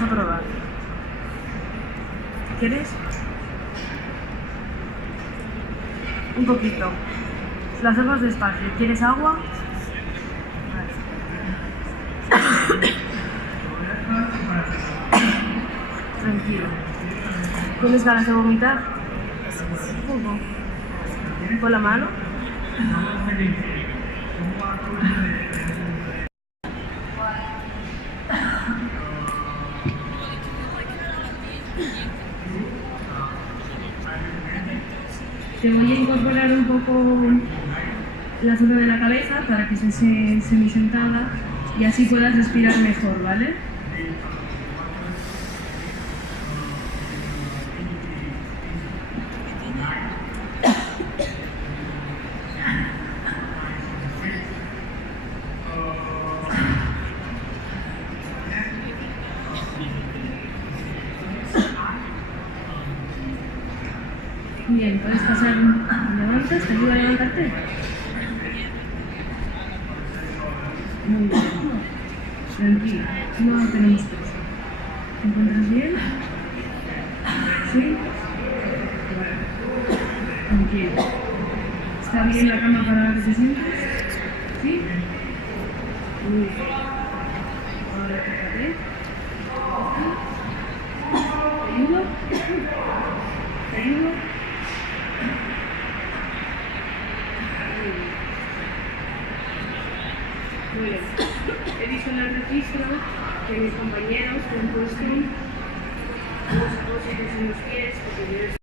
vamos a probar. ¿Quieres? Un poquito. Lo hacemos despacio. ¿Quieres agua? Tranquilo. ¿Tienes ganas de vomitar? Un poco. ¿Con la mano? Te voy a incorporar un poco la zona de la cabeza para que estés semisentada y así puedas respirar mejor, ¿vale? Bien, puedes pasar, levantas, te ayuda a levantarte. Muy bien. Tranquila, no tenemos prisa. ¿Te encuentras bien? ¿Sí? Tranquila. ¿Está bien la cama para que te sientes? ¿Sí? Muy bien. Ahora fíjate. ¿Te ayudo? ¿Te ayudo? Muy bien. He visto en el registro que mis compañeros te han puesto unos apósitos en los pies porque